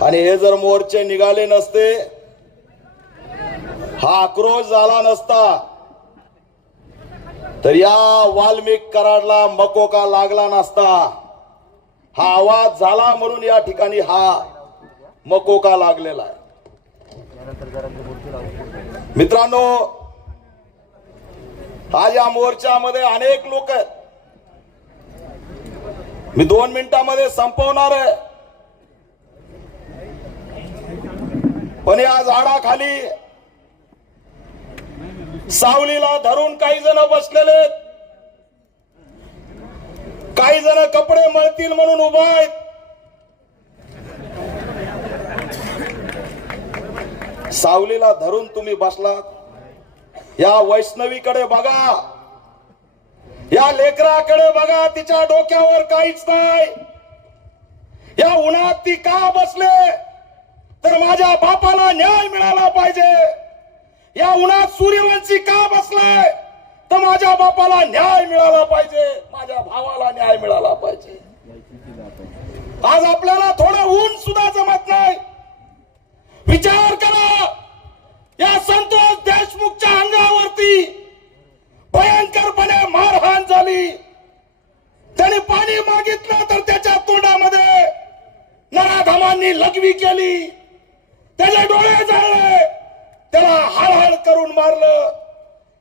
आणि हे जर मोर्चे निघाले नसते, हा आक्रोश झाला नसता, तर या वाल्मिक कराडला मकोका लागला नसता. हा आवाज झाला म्हणून या ठिकाणी हा मकोका लागलेला आहे. मित्रांनो, आज या मोर्चामध्ये अनेक लोक आहेत. मी 2 मिनिटांमध्ये संपवणार आहे. पण या झाडाखाली सावलीला धरून काही जण बसलेले, काही जण कपडे मळतील म्हणून उभा आहेत. सावलीला धरून तुम्ही बसलात. या वैष्णवीकडे बघा, या लेकराकडे बघा, तिच्या डोक्यावर काहीच नाही. या उन्हात ती का बसले? तर माझ्या बापाला न्याय मिळाला पाहिजे. या उन्हात सूर्यवंशी का बसलाय? तर माझ्या बापाला न्याय मिळाला पाहिजे, माझ्या भावाला न्याय मिळाला पाहिजे. आज आपल्याला थोडं ऊन सुद्धा जमत नाही. विचार करा, या संतोष देशमुखच्या अंगावरती भयंकरपणे मारहाण झाली. त्याने पाणी मागितलं तर त्याच्या तोंडामध्ये नराधमांनी लघवी केली. त्याचे डोळे जाळले, त्याला हळहळ करून मारलं.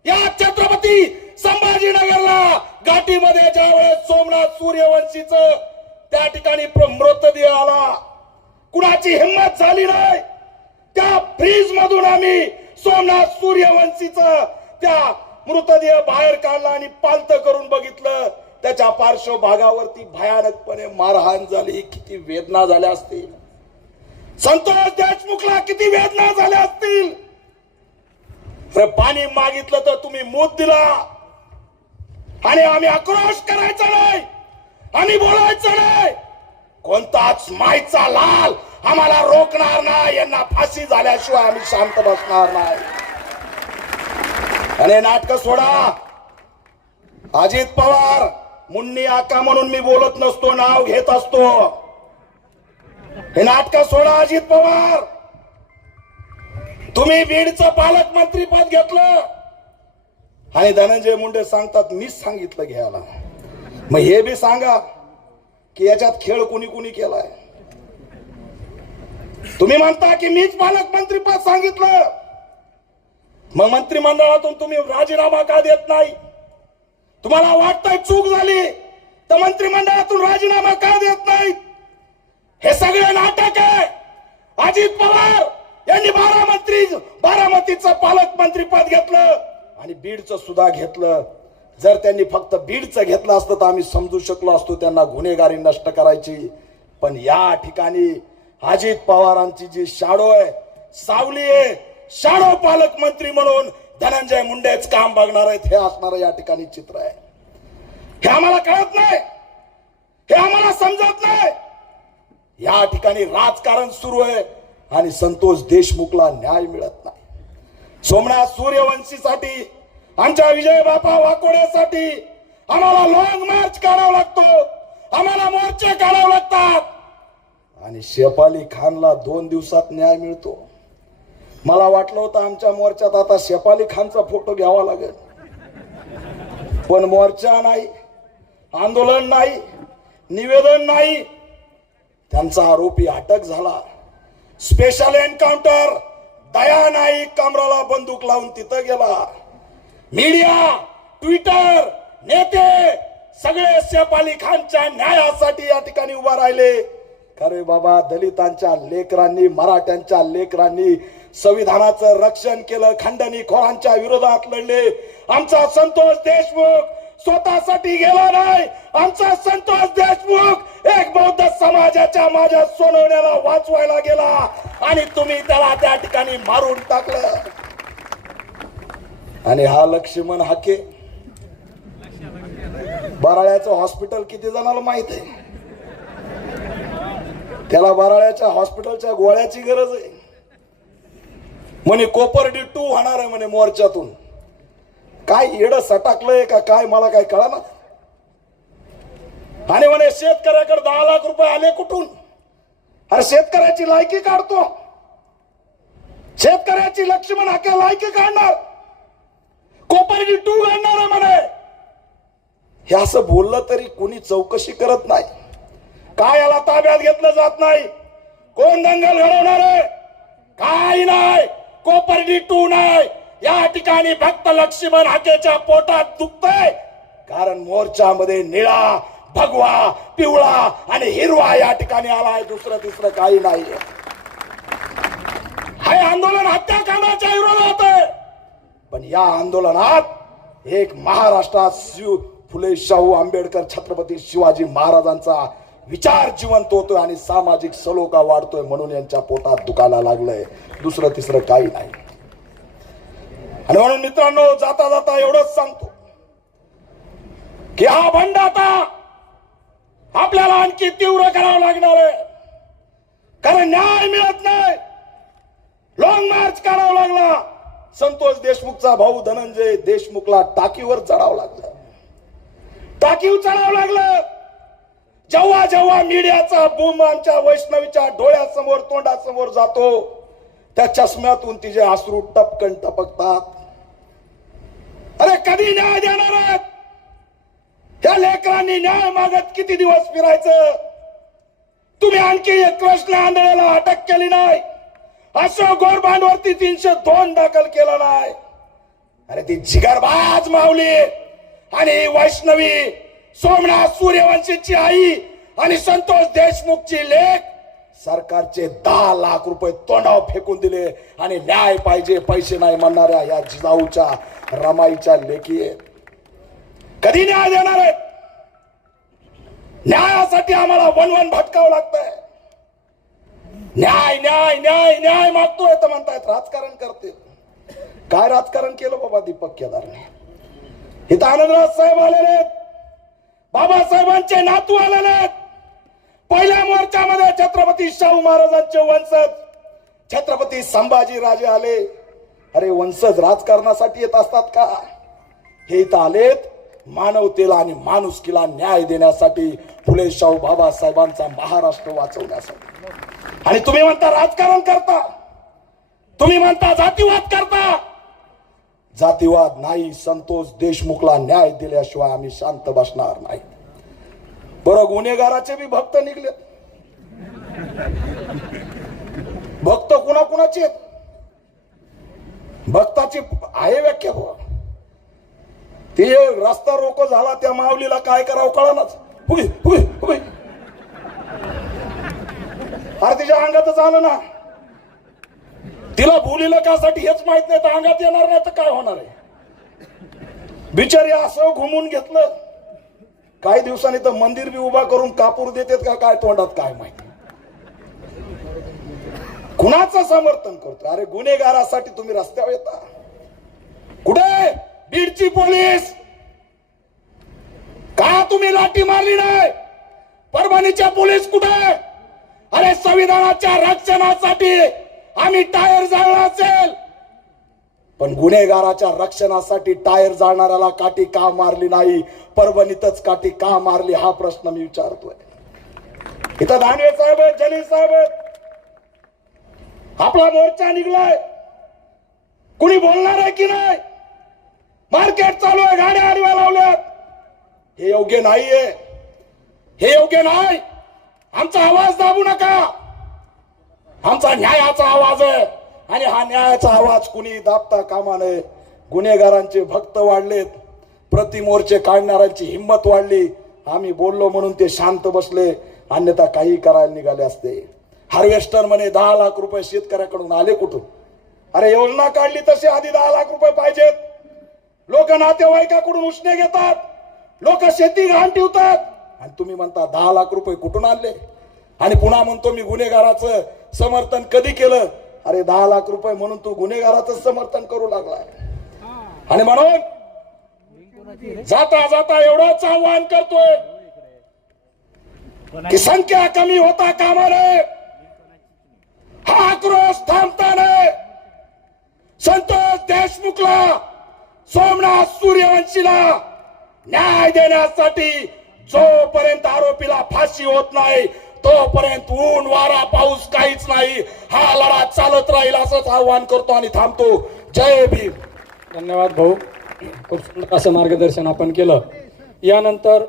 या छत्रपती संभाजीनगरला घाटीमध्ये ज्यावेळेस सोमनाथ सूर्यवंशीचं त्या ठिकाणी मृतदेह आला, कुणाची हिंमत झाली नाही. त्या फ्रीज मधून आम्ही सोमनाथ सूर्यवंशीचं त्या मृतदेह बाहेर काढला आणि पालत करून बघितलं. त्याच्या पार्श्वभागावरती भयानकपणे मारहाण झाली. किती वेदना झाल्या असतील. संतोष देशमुखला किती वेदना झाल्या असतील. पाणी मागितलं तर तुम्ही मूत दिला. आणि आम्ही आक्रोश करायचा नाही, आम्ही बोलायचं नाही. कोणताच मायचा लाल आम्हाला रोखणार नाही. यांना फाशी झाल्याशिवाय आम्ही शांत बसणार नाही. आणि नाटक सोडा. अजित पवार मुन्नी आका म्हणून मी बोलत नसतो, नाव घेत असतो. हे नाटक सोडा. अजित पवार, तुम्ही बीडचं पालकमंत्री पद घेतलं आणि धनंजय मुंडे सांगतात मीच सांगितलं घ्यायला. मग हे बी सांगा की याच्यात खेळ कुणी कुणी केलाय. तुम्ही म्हणता की मीच पालकमंत्री पद सांगितलं, मग मंत्रिमंडळातून तुम्ही राजीनामा का देत नाही? तुम्हाला वाटतंय चूक झाली तर मंत्रिमंडळातून राजीनामा का देत नाही? हे सगळे नाटक आहे. अजित पवार यांनी बारामतीचं पालकमंत्री पद घेतलं आणि बीडचं सुद्धा घेतलं. जर त्यांनी फक्त बीडचं घेतलं असतं तर आम्ही समजू शकलो असतो त्यांना गुन्हेगारी नष्ट करायची. पण या ठिकाणी अजित पवारांची जी शाडो आहे, सावली आहे, शाडो पालकमंत्री म्हणून धनंजय मुंडेच काम बघणार आहेत. हे असणारं या ठिकाणी चित्र आहे. हे आम्हाला कळत नाही, हे आम्हाला समजत नाही. या ठिकाणी राजकारण सुरू आहे आणि संतोष देशमुखला न्याय मिळत नाही. सोमनाथ सूर्यवंशीसाठी, आमच्या विजय बापा वाकोड्यासाठी आम्हाला लॉंग मार्च काढावा लागतो, आम्हाला मोर्चे काढावे लागतात. आणि शेफाली खानला 2 दिवसात न्याय मिळतो. मला वाटलं होतं आमच्या मोर्चात आता शेफाली खानचा फोटो घ्यावा लागेल, पण मोर्चा नाही, आंदोलन नाही, निवेदन नाही. त्यांचा आरोपी अटक झाला. स्पेशल एन्काउंटर, दया नाईक कमराला बंदूक लावून तिथं गेला. मीडिया, ट्विटर, नेते सगळे शेफाली खानच्या न्यायासाठी या ठिकाणी उभा राहिले. खरे बाबा, दलितांच्या लेकरांनी, मराठ्यांच्या लेकरांनी संविधानाचं रक्षण केलं, खंडणीखोरांच्या विरोधात लढले. आमचा संतोष देशमुख स्वतःसाठी गेला नाही. आमचा संतोष देशमुख एक बौद्ध समाजाच्या माझ्या सोनवण्याला वाचवायला गेला आणि तुम्ही त्याला त्या ठिकाणी मारून टाकलं. आणि हा लक्ष्मण हाके, बाराळ्याचं हॉस्पिटल किती जणांना माहित आहे? त्याला बाराळ्याच्या हॉस्पिटलच्या गोळ्याची गरज आहे म्हणे. कोपर्डी 2 होणार आहे म्हणे मोर्चातून. काय येड सटाकलंय का काय मला काय कळालं. आणि म्हणे शेतकऱ्याकडे 10 लाख रुपये आले कुठून? अरे शेतकऱ्याची लायकी काढतो, शेतकऱ्याची लक्ष्मण हाके लायकी काढणार, कोपर्डी 2 आणणार म्हणे. हे असं बोललं तरी कोणी चौकशी करत नाही. काय याला ताब्यात घेतलं जात नाही? कोण दंगल घडवणार आहे? काय नाही. कोपर्डी 2 नाही. या ठिकाणी फक्त लक्ष्मण हाकेच्या पोटात दुखतंय, कारण मोर्चामध्ये निळा, भगवा, पिवळा आणि हिरवा या ठिकाणी आलाय. दुसरं तिसरं काही नाही. हे आंदोलन हत्याकांडाच्या विरोधात आहे. पण या आंदोलनात एक महाराष्ट्रात फुले शाहू आंबेडकर छत्रपती शिवाजी महाराजांचा विचार जिवंत होतोय आणि सामाजिक सलोखा वाढतोय, म्हणून यांच्या पोटात दुखायला लागलंय. दुसरं तिसरं काही नाही. आणि म्हणून मित्रांनो, जाता जाता एवढंच सांगतो की हा बंड आता आपल्याला आणखी तीव्र करावं लागणार आहे, कारण न्याय मिळत नाही. लॉंग मार्च करावं लागला. संतोष देशमुखचा भाऊ धनंजय देशमुखला टाकीवर चढावं लागलं, टाकीव चढावं लागलं. जेव्हा जेव्हा मीडियाचा बूम आमच्या वैष्णवीच्या डोळ्यासमोर तोंडासमोर जातो, त्या चष्म्यातून तिचे अश्रू टपकन टपकतात. अरे कधी न्याय देणार आहेत? त्या लेकरांनी न्याय मागत किती दिवस फिरायचं? तुम्ही आणखी एक कृष्ण आंधळ्याला अटक केली नाही, अशोक गोरबांडवरती 302 दाखल केला नाही. अरे ती जिगरबाज माऊली आणि वैष्णवी सोमनाथ सूर्यवंशीची आई आणि संतोष देशमुखची लेक सरकारचे 10 लाख रुपये तोंडावर फेकून दिले आणि न्याय पाहिजे पैसे नाही म्हणणाऱ्या या जिजाऊच्या रमाईच्या लेखी आहेत. कधी न्याय देणार आहेत? न्यायासाठी आम्हाला वनवन भटकावं लागतंय. न्याय न्याय न्याय न्याय मागतोय तर म्हणतायत राजकारण करते. काय राजकारण केलं बाबा दीपक केदारने? इथं आनंदराज साहेब आलेले आहेत, बाबासाहेबांचे नातू आलेले आहेत. पहिल्या मोर्चामध्ये छत्रपती शाहू महाराजांचे वंशज छत्रपती संभाजी राजे आले. अरे वंशज राजकारणासाठी येत असतात का? हे इथं आलेत मानवतेला आणि माणुसकीला न्याय देण्यासाठी, फुले शाहू बाबासाहेबांचा महाराष्ट्र वाचवण्यासाठी. आणि तुम्ही म्हणता राजकारण करता, तुम्ही म्हणता जातीवाद करता. जातीवाद नाही. संतोष देशमुखला न्याय दिल्याशिवाय आम्ही शांत बसणार नाही. बरं, गुन्हेगाराचे बी भक्त निघले. भक्त कुणाकुणाचे? भक्ताची आहे व्याख्या हो. ते रस्ता रोको झाला, त्या माऊलीला काय करावं कळनाच. उभी उभी उभी. अरे तिच्या अंगातच आलं ना. तिला भुलीला त्यासाठी हेच माहित नाही, तर अंगात येणार नाही तर काय होणार आहे? बिचारी असं घुमून घेतलं. काही दिवसांनी तर मंदिर बी उभा करून कापूर देतात का काय तोंडात काय माहिती. कुणाचं समर्थन करतो? अरे गुन्हेगारासाठी तुम्ही रस्त्यावर येता. कुठे बीडची पोलीस? का तुम्ही लाठी मारली नाही? परभणीच्या पोलीस कुठे? अरे संविधानाच्या रक्षणासाठी आम्ही टायर जाळला असेल, पण गुन्हेगाराच्या रक्षणासाठी टायर जाळणाऱ्याला काठी का मारली नाही? परभणीतच काठी का मारली हा प्रश्न मी विचारतोय. इथं दानवे साहेब आहेत, जलील साहेब आहेत. आपला मोर्चा निघलाय, कुणी बोलणार आहे की नाही? मार्केट चालू आहे, गाड्या आडव्या लावल्यात. हे योग्य नाहीये, हे योग्य नाही. आमचा आवाज दाबू नका. आमचा न्यायाचा आवाज आहे आणि हा न्यायाचा आवाज कुणी दाबता कामा नये. गुन्हेगारांचे भक्त वाढलेत, प्रतिमोर्चे काढणाऱ्यांची हिंमत वाढली. आम्ही बोललो म्हणून ते शांत बसले, अन्यथा काही करायला निघाले असते. हार्वेस्टर म्हणे 10 लाख रुपये शेतकऱ्याकडून आले कुठून? अरे योजना काढली तशी आधी 10 लाख रुपये पाहिजेत. लोक नातेवाईकाकडून उसने घेतात, लोक शेती घाण ठेवतात, आणि तुम्ही म्हणता 10 लाख रुपये कुठून आणले? आणि पुन्हा म्हणतो मी गुन्हेगाराचं समर्थन कधी केलं? अरे 10 लाख रुपये म्हणून तू गुन्हेगाराचं समर्थन करू लागलाय. आणि म्हणून जाता जाता एवढंच आव्हान करतोय की संख्या कमी होता कामा नये, हा आक्रोश थांबता नये. संतोष देशमुखला, सोमनाथ सूर्यवंशीला न्याय देण्यासाठी जोपर्यंत आरोपीला फाशी होत नाही तोपर्यंत ऊन वारा पाऊस काहीच नाही, हा लढा चालत राहील असंच आव्हान करतो आणि थांबतो. जय भीम. धन्यवाद भाऊ, खूप सुंदर असं मार्गदर्शन आपण केलं. यानंतर